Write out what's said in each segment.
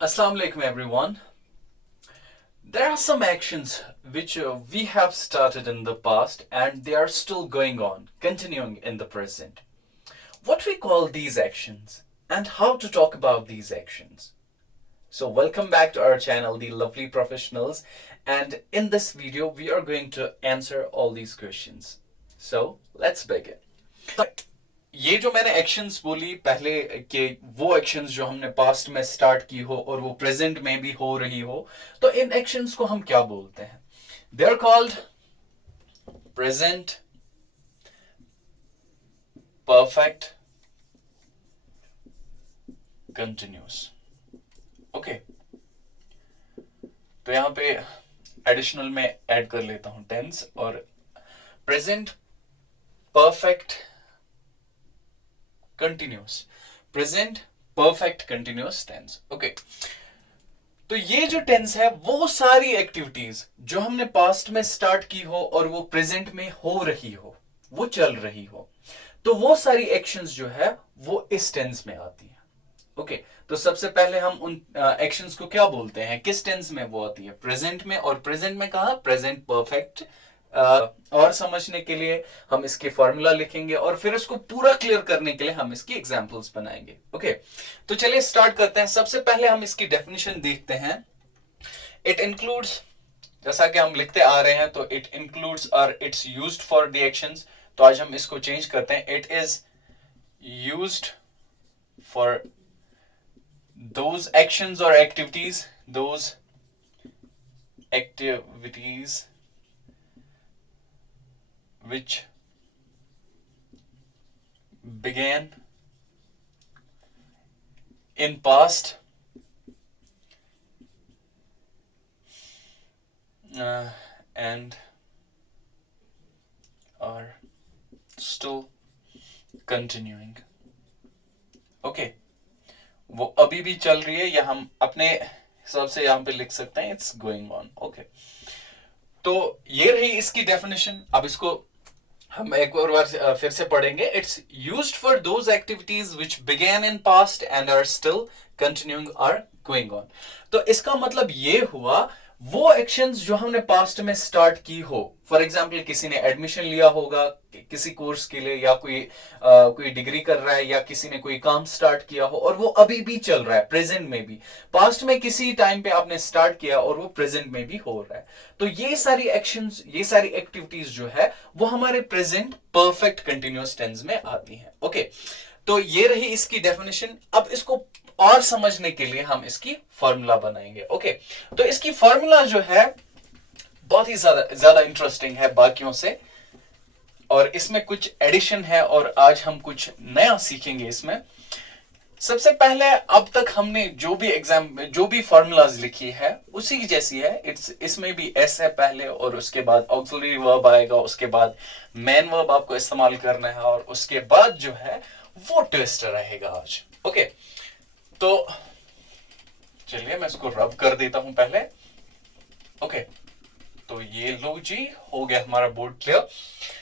Assalamu alaikum everyone. There are some actions which we have started in the past and they are still going on, continuing in the present. What we call these actions and how to talk about these actions. So welcome back to our channel, The Lovely Professionals, and in this video we are going to answer all these questions. So let's begin. ये जो मैंने actions बोली पहले कि वो actions जो हमने past में स्टार्ट की हो और वो प्रेजेंट में भी हो रही हो, तो इन एक्शंस को हम क्या बोलते हैं? They are called present perfect continuous. Okay, तो यहां पे एडिशनल में ऐड कर लेता हूं टेंस और present perfect continuous, present perfect continuous tense. Okay, तो ये जो टेंस है वो सारी एक्टिविटीज जो हमने पास्ट में स्टार्ट की हो और वो प्रेजेंट में हो रही हो, वो चल रही हो, तो वो सारी एक्शंस जो है वो इस टेंस में आती है. ओके, तो सबसे पहले हम उन एक्शंस को क्या बोलते हैं, किस टेंस में वो आती है? प्रेजेंट में. और प्रेजेंट में कहा? Present perfect. और समझने के लिए हम इसके फॉर्मूला लिखेंगे और फिर इसको पूरा क्लियर करने के लिए हम इसकी एग्जांपल्स बनाएंगे. ओके, तो चलिए स्टार्ट करते हैं. सबसे पहले हम इसकी डेफिनेशन देखते हैं. इट इंक्लूड्स, जैसा कि हम लिखते आ रहे हैं, तो इट इंक्लूड्स और it's used for the actions. तो आज हम इसको चेंज करते हैं. It is used for those actions or activities which began in past and are still continuing. Okay, वो अभी भी चल रही है, या हम अपने हिसाब से यहां पे लिख सकते हैं इट्स गोइंग ऑन. ओके, तो ये रही इसकी डेफिनेशन. अब इसको हम एक और बार फिर से पढ़ेंगे. It's used for those activities which begin in past and are still continuing or going on. तो इसका मतलब ये हुआ वो एक्शंस जो हमने पास्ट में स्टार्ट की हो. फॉर एग्जाम्पल, किसी ने एडमिशन लिया होगा किसी कोर्स के लिए, या कोई डिग्री कर रहा है, या किसी ने कोई काम स्टार्ट किया हो और वो अभी भी चल रहा है, प्रेजेंट में भी. पास्ट में किसी टाइम पे आपने स्टार्ट किया और वो प्रेजेंट में भी हो रहा है. तो ये सारी एक्शंस, ये सारी एक्टिविटीज जो है वो हमारे प्रेजेंट परफेक्ट कंटिन्यूअस टेंस में आती हैं. ओके, तो ये रही इसकी डेफिनेशन. अब इसको और समझने के लिए हम इसकी फॉर्मूला बनाएंगे. ओके, तो इसकी फॉर्मूला जो है बहुत ही ज्यादा इंटरेस्टिंग है बाकियों से, और इसमें कुछ एडिशन है और आज हम कुछ नया सीखेंगे इसमें. सबसे पहले, अब तक हमने जो भी फॉर्मूलाज लिखी है उसी की जैसी है. इसमें भी एस है पहले, और उसके बाद ऑक्सिलरी वर्ब आएगा, उसके बाद मेन वर्ब आपको इस्तेमाल करना है, और उसके बाद जो है वो ट्विस्ट रहेगा आज. ओके, तो चलिए मैं इसको रब कर देता हूं पहले. ओके, तो ये लो जी, हो गया हमारा बोर्ड क्लियर.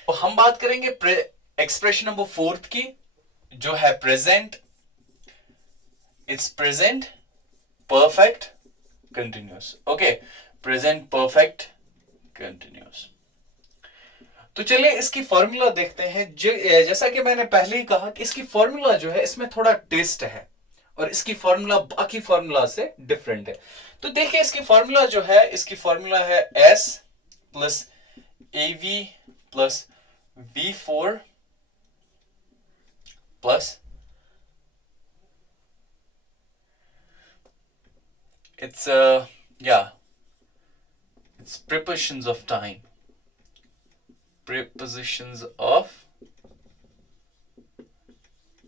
तो हम बात करेंगे एक्सप्रेशन नंबर 4 की, जो है present. It's present perfect continuous. Okay, present perfect continuous. तो चलिए इसकी फॉर्मूला देखते हैं. जैसा कि मैंने पहले ही कहा कि इसकी फॉर्मूला जो है इसमें थोड़ा ट्विस्ट है और इसकी फॉर्मूला बाकी फॉर्मूला से डिफरेंट है. तो देखिए इसकी फॉर्मूला जो है, इसकी फॉर्मूला है S plus A V plus V4 plus it's prepositions of time. Prepositions of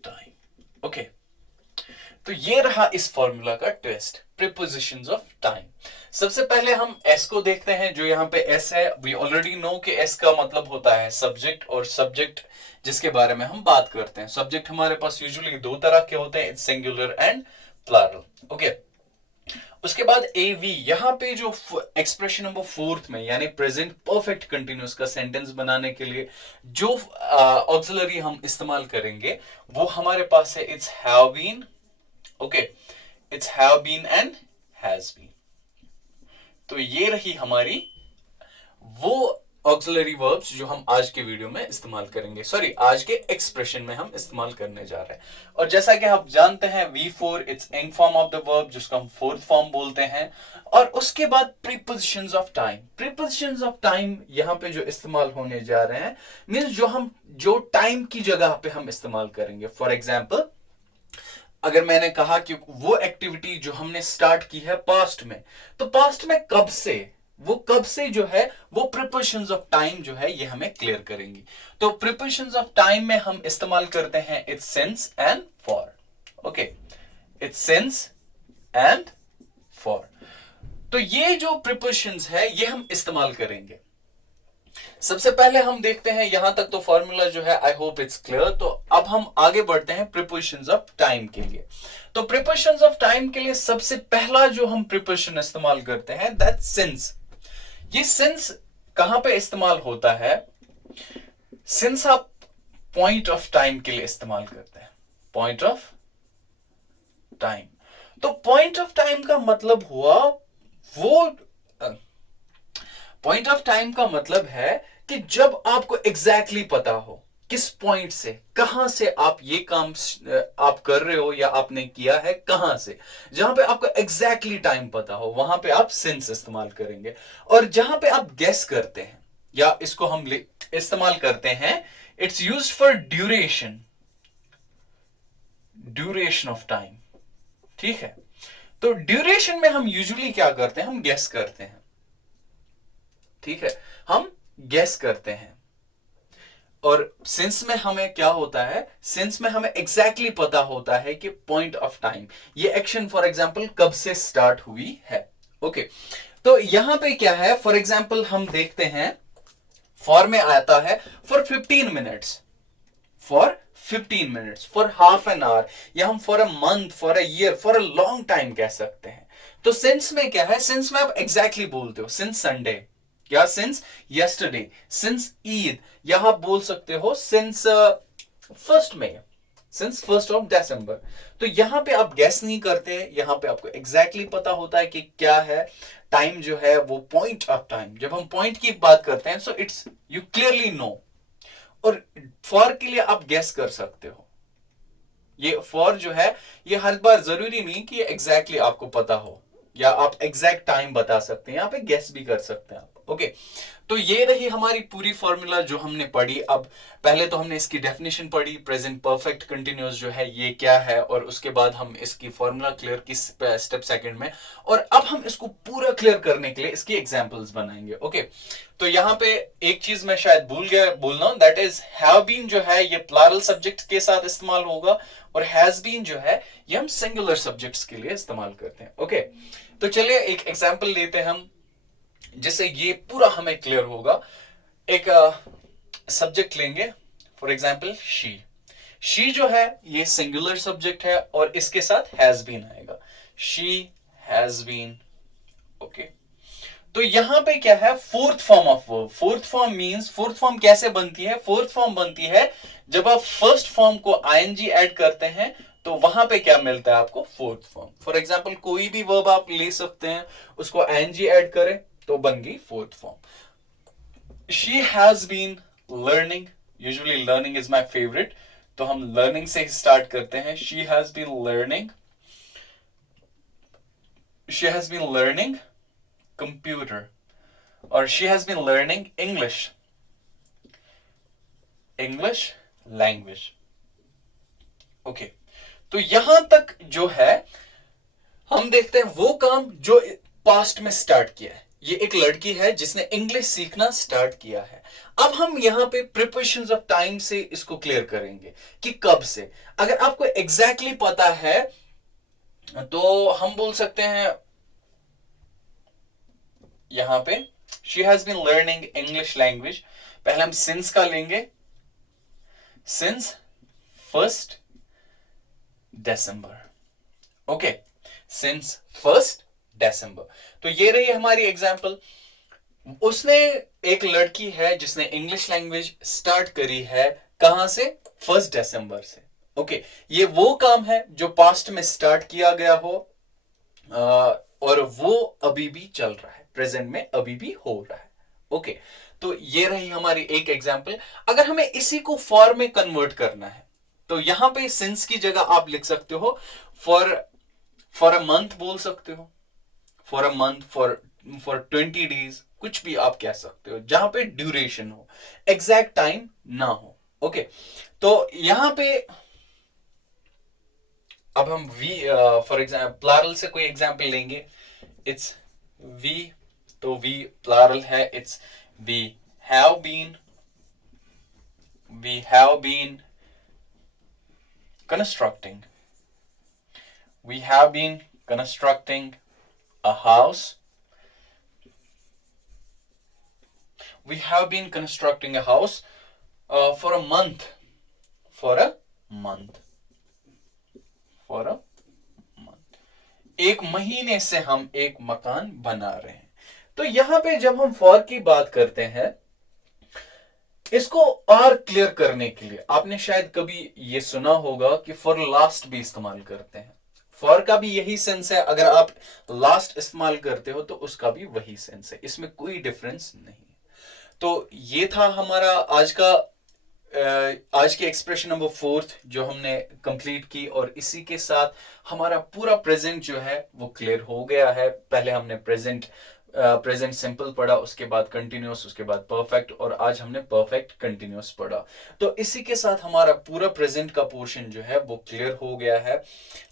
time. Okay, तो ये रहा इस फॉर्मूला का ट्विस्ट, प्रीपोजिशंस ऑफ टाइम. सबसे पहले हम एस को देखते हैं. जो यहाँ पे एस है, वी ऑलरेडी नो कि एस का मतलब होता है सब्जेक्ट, और सब्जेक्ट जिसके बारे में हम बात करते हैं. सब्जेक्ट हमारे पास यूजुअली दो तरह के होते हैं, it's singular and plural. Okay, उसके बाद एवी, यहां पे जो एक्सप्रेशन नंबर 4 में यानी प्रेजेंट परफेक्ट कंटिन्यूअस का सेंटेंस बनाने के लिए जो ऑक्सिलरी हम इस्तेमाल करेंगे वो हमारे पास है it's have been. Okay, it's have been and has been. तो ये रही हमारी वो ऑक्सिलरी वर्ब्स जो हम आज के वीडियो में इस्तेमाल करेंगे, सॉरी आज के एक्सप्रेशन में हम इस्तेमाल करने जा रहे हैं। और जैसा कि आप जानते हैं V4 इट्स इंग फॉर्म ऑफ द वर्ब, जिसको हम फोर्थ फॉर्म बोलते हैं। और उसके बाद prepositions of time, prepositions of time यहाँ पे जो इस्तेमाल होने जा रहे हैं मींस जो टाइम की जगह पे हम इस्तेमाल करेंगे। फॉर एग्जाम्पल, अगर मैंने कहा कि वो एक्टिविटी जो हमने स्टार्ट की है पास्ट में, तो पास्ट में कब से जो है वो प्रीपोजिशंस ऑफ टाइम जो है ये हमें क्लियर करेंगी। तो प्रीपोजिशंस ऑफ टाइम में हम इस्तेमाल करते हैं it's, since and for. Okay, it's, since and for. तो ये जो प्रीपोजिशंस है ये हम इस्तेमाल करेंगे। सबसे पहले हम देखते हैं, यहां तक तो फॉर्मूला जो है आई होप इट्स क्लियर। तो अब हम आगे बढ़ते हैं प्रीपोजिशंस ऑफ टाइम के लिए। तो प्रीपोजिशंस ऑफ टाइम के लिए सबसे पहला जो हम प्रीपोजिशन इस्तेमाल करते हैं दैट सिंस। ये सिंस कहां पे इस्तेमाल होता है? सिंस आप पॉइंट ऑफ टाइम के लिए इस्तेमाल करते हैं, पॉइंट ऑफ टाइम। तो पॉइंट ऑफ टाइम का मतलब हुआ वो, पॉइंट ऑफ टाइम का मतलब है कि जब आपको एग्जैक्टली पता हो किस पॉइंट से, कहां से आप ये काम आप कर रहे हो या आपने किया है कहां से, जहां पे आपको एग्जैक्टली टाइम पता हो वहां पे आप सिंस इस्तेमाल करेंगे। और जहां पे आप गेस करते हैं या इसको हम इस्तेमाल करते हैं, it's used for duration, duration of time. ठीक है, तो ड्यूरेशन में हम यूजुअली क्या करते हैं? हम गेस करते हैं। ठीक है, हम गेस करते हैं। और सिंस में हमें क्या होता है? सिंस में हमें एग्जैक्टली पता होता है कि पॉइंट ऑफ टाइम, ये एक्शन फॉर एग्जांपल कब से स्टार्ट हुई है। ओके, तो यहां पे क्या है? फॉर एग्जांपल हम देखते हैं, फॉर में आता है for 15 minutes, for 15 minutes, for half an hour, या हम for a month, for a year, for a long time कह सकते हैं। तो सिंस में क्या है? सिंस में आप एग्जैक्टली बोलते हो, सिंस संडे या सिंस यस्टरडे, सिंस ईद, या आप बोल सकते हो सिंस 1 मई, सिंस 1 दिसंबर। तो यहां पे आप गैस नहीं करते, यहां पे आपको एग्जैक्टली पता होता है कि क्या है टाइम जो है वो पॉइंट ऑफ टाइम। जब हम पॉइंट की बात करते हैं so it's you clearly know. और फॉर के लिए आप गैस कर सकते हो। ये फॉर जो है ये हर बार जरूरी नहीं कि एग्जैक्टली आपको पता हो या आप एग्जैक्ट टाइम बता सकते हैं, यहां पे गेस भी कर सकते हैं आप। ओके, तो ये रही हमारी पूरी फॉर्मूला जो हमने पढ़ी। अब पहले तो हमने इसकी डेफिनेशन पढ़ी, प्रेजेंट परफेक्ट कंटिन्यूअस जो है ये क्या है, और उसके बाद हम इसकी फॉर्मूला क्लियर की स्टेप सेकंड में, और अब हम इसको पूरा क्लियर करने के लिए इसकी एग्जांपल्स बनाएंगे। ओके, तो यहाँ पे एक चीज मैं शायद भूल गया बोलना, दैट इज हैव बीन जो है ये प्लूरल सब्जेक्ट के साथ इस्तेमाल होगा, और हैज बीन जो है ये हम सिंगुलर सब्जेक्ट्स के लिए इस्तेमाल करते हैं। ओके, तो चलिए एक एग्जाम्पल लेते हैं हम, जिससे ये पूरा हमें क्लियर होगा। एक सब्जेक्ट लेंगे, फॉर एग्जाम्पल शी जो है ये सिंगुलर सब्जेक्ट है और इसके साथ हैज बीन आएगा, शी हैज बीन। ओके, तो यहां पे क्या है? Fourth form of verb. Fourth form means, fourth form कैसे बनती है? फोर्थ फॉर्म बनती है जब आप फर्स्ट फॉर्म को आईएनजी ऐड करते हैं, तो वहां पे क्या मिलता है आपको? Fourth form. फॉर एग्जाम्पल कोई भी वर्ब आप ले सकते हैं, उसको आईएनजी ऐड करें तो बन गई fourth form. She has been learning, usually learning is my favourite, तो हम लर्निंग से स्टार्ट करते हैं। She has been learning, she has been learning computer, और she has been learning English language. Okay, तो यहां तक जो है हम देखते हैं वो काम जो पास्ट में स्टार्ट किया है। ये एक लड़की है जिसने इंग्लिश सीखना स्टार्ट किया है। अब हम यहां पे प्रीपोजिशंस ऑफ टाइम से इसको क्लियर करेंगे कि कब से। अगर आपको एग्जैक्टली पता है तो हम बोल सकते हैं यहां पे she has been learning English language. पहले हम सिंस का लेंगे, since 1 December. Okay, since 1 December. तो ये रही हमारी एग्जाम्पल। उसने, एक लड़की है जिसने इंग्लिश लैंग्वेज स्टार्ट करी है, कहां से? 1 दिसंबर से। ओके, ये वो काम है जो पास्ट में स्टार्ट किया गया हो और वो अभी भी चल रहा है, प्रेजेंट में अभी भी हो रहा है। ओके, तो ये रही हमारी एक एग्जांपल। अगर हमें इसी को फॉर में कन्वर्ट करना है तो यहां पे सिंस की जगह आप लिख सकते हो फॉर, फॉर अ मंथ बोल सकते हो, for a month, for 20 days, कुछ भी आप कह सकते हो जहां पे ड्यूरेशन हो, एग्जैक्ट टाइम ना हो। ओके, तो यहां पे अब हम वी, फॉर एग्जाम्पल प्लारल से कोई एग्जाम्पल लेंगे। इट्स वी, तो वी प्लारल है, it's we have been, we have been constructing, we have been constructing a house, we have been constructing a house for a month, for a month, for a month, एक महीने से हम एक मकान बना रहे हैं। तो यहां पे जब हम फॉर की बात करते हैं, इसको और क्लियर करने के लिए आपने शायद कभी ये सुना होगा कि फॉर लास्ट भी इस्तेमाल करते हैं। फॉर का भी यही सेंस है, अगर आप लास्ट इस्तेमाल करते हो तो उसका भी वही सेंस है, इसमें कोई डिफरेंस नहीं। तो ये था हमारा आज का आज की एक्सप्रेशन नंबर 4 जो हमने कंप्लीट की, और इसी के साथ हमारा पूरा प्रेजेंट जो है वो क्लियर हो गया है। पहले हमने प्रेजेंट सिंपल पढ़ा, उसके बाद कंटिन्यूस, उसके बाद परफेक्ट, और आज हमने परफेक्ट कंटिन्यूस पढ़ा। तो इसी के साथ हमारा पूरा प्रेजेंट का पोर्शन जो है वो क्लियर हो गया है।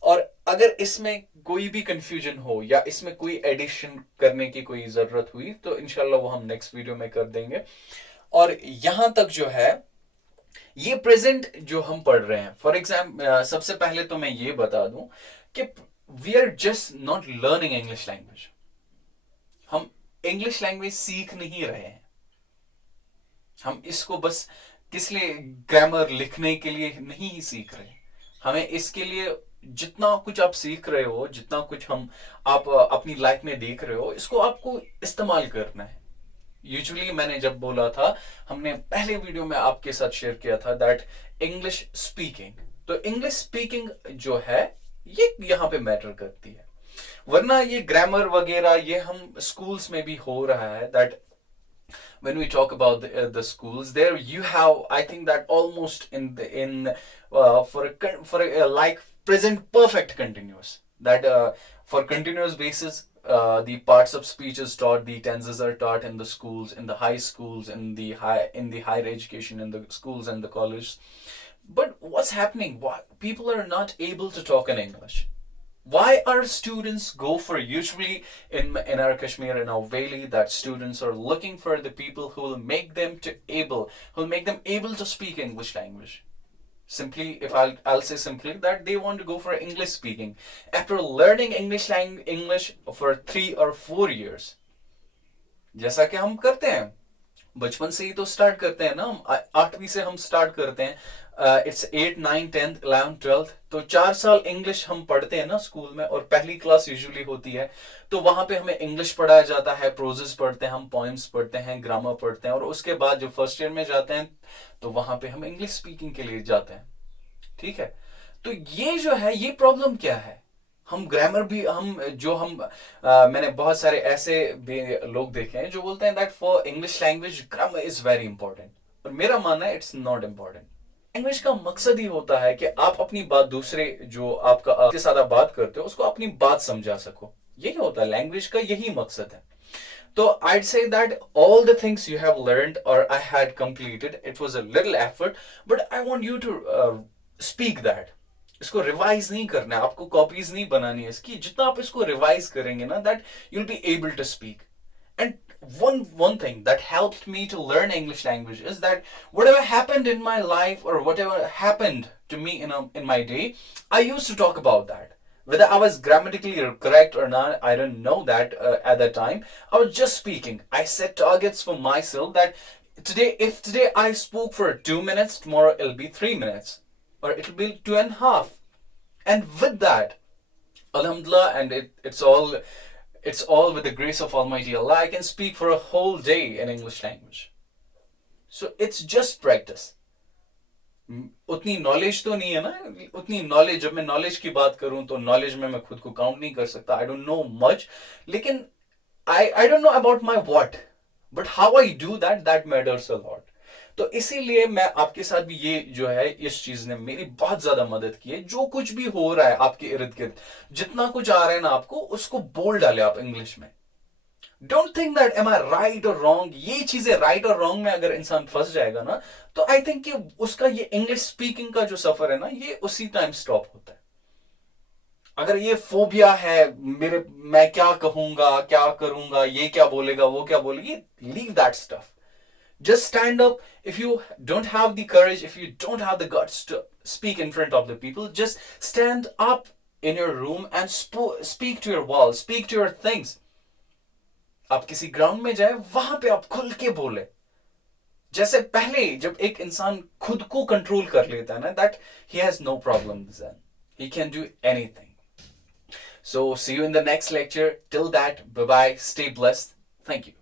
और अगर इसमें कोई भी कंफ्यूजन हो या इसमें कोई एडिशन करने की कोई जरूरत हुई तो इंशाल्लाह वो हम नेक्स्ट वीडियो में कर देंगे। और यहां तक जो है ये प्रेजेंट जो हम पढ़ रहे हैं, फॉर एग्जाम्पल सबसे पहले तो मैं ये बता दूं कि we are just not learning English language, हम इंग्लिश लैंग्वेज सीख नहीं रहे हैं। हम इसको बस किस लिए, ग्रामर लिखने के लिए नहीं ही सीख रहे। हमें इसके लिए जितना कुछ आप सीख रहे हो, जितना कुछ हम आप अपनी लाइफ में देख रहे हो, इसको आपको इस्तेमाल करना है। यूजुअली मैंने जब बोला था, हमने पहले वीडियो में आपके साथ शेयर किया था दैट इंग्लिश स्पीकिंग, तो इंग्लिश स्पीकिंग जो है ये यहां पे मैटर करती है। वरना ये ग्रामर वगैरह ये हम स्कूल्स में भी हो रहा है, that when we talk about the schools there, you have, I think that almost for a, like present perfect continuous, that for continuous basis the parts of speech is taught, the tenses are taught in the schools, in the high schools, in the higher education, in the schools and the colleges. But what's happening, why people are not able to talk in English? Why are students go for, usually in our Kashmir, in our valley, that students are looking for the people who will make them able to speak English language? Simply, if I'll say simply that they want to go for English speaking after learning English for 3 or 4 years, जैसा कि हम करते हैं बचपन से ही तो start करते हैं ना, हम 8वीं से हम स्टार्ट करते हैं, इट्स 8, 9, 10th, 11th, 12th, तो 4 साल इंग्लिश हम पढ़ते हैं ना स्कूल में, और पहली क्लास यूजुअली होती है, तो वहां पे हमें इंग्लिश पढ़ाया जाता है, प्रोजेस पढ़ते हैं हम, पोएम्स पढ़ते हैं, ग्रामर पढ़ते हैं, और उसके बाद जो फर्स्ट ईयर में जाते हैं तो वहां पे हम इंग्लिश स्पीकिंग के लिए जाते हैं। ठीक है, तो ये जो है ये प्रॉब्लम क्या है, हम ग्रामर भी मैंने बहुत सारे ऐसे भी लोग देखे हैं जो बोलते हैं that for English language grammar is very important, और मेरा मानना है इट्स नॉट इंपॉर्टेंट। लैंग्वेज का मकसद ही होता है कि आप अपनी बात दूसरे जो आपके साथ आप बात करते हो उसको अपनी बात समझा सको, यही होता है लैंग्वेज का, यही मकसद है। तो I'd say that all the things you have learned or I had completed, it was a little effort, but I want you to speak that. इसको रिवाइज नहीं करना है, आपको कॉपीज नहीं बनानी है इसकी, जितना आप इसको रिवाइज करेंगे ना, that you'll be able to speak. And one thing that helped me to learn English language is that whatever happened in my life or whatever happened to me in my day, I used to talk about that. Whether I was grammatically correct or not, I don't know that at that time. I was just speaking. I set targets for myself that if today I spoke for 2 minutes, tomorrow it'll be 3 minutes, or it'll be 2.5. And with that, alhamdulillah, and it's all with the grace of Almighty Allah, I can speak for a whole day in English language. So it's just practice. उतनी knowledge तो नहीं है ना, उतनी knowledge, जब मैं knowledge की बात करूं तो नॉलेज में मैं खुद को काउंट नहीं कर सकता, आई डोंट नो मच, लेकिन I don't know about my what, but how I do that matters a lot. तो इसीलिए मैं आपके साथ भी, ये जो है इस चीज ने मेरी बहुत ज्यादा मदद की है। जो कुछ भी हो रहा है आपके इर्द गिर्द, जितना कुछ आ रहा है ना आपको, उसको बोल डाले आप इंग्लिश में। Don't think that am I right और रॉन्ग, ये चीजें राइट और रॉन्ग में अगर इंसान फंस जाएगा ना, तो आई थिंक कि उसका ये इंग्लिश स्पीकिंग का जो सफर है ना, ये उसी टाइम स्टॉप होता है। अगर ये फोबिया है मेरे, मैं क्या कहूंगा, क्या करूंगा, ये क्या बोलेगा, वो क्या बोलेगी, leave that stuff. Just stand up. If you don't have the courage, if you don't have the guts to speak in front of the people, just stand up in your room and speak to your wall, speak to your things. आप किसी ground में जाए, वहां पे आप खुल के बोले। जैसे पहले जब एक इंसान खुद को कंट्रोल कर लेता है ना, that he has no problem, then he can do anything. So see you in the next lecture. Till that, bye bye, stay blessed. Thank you.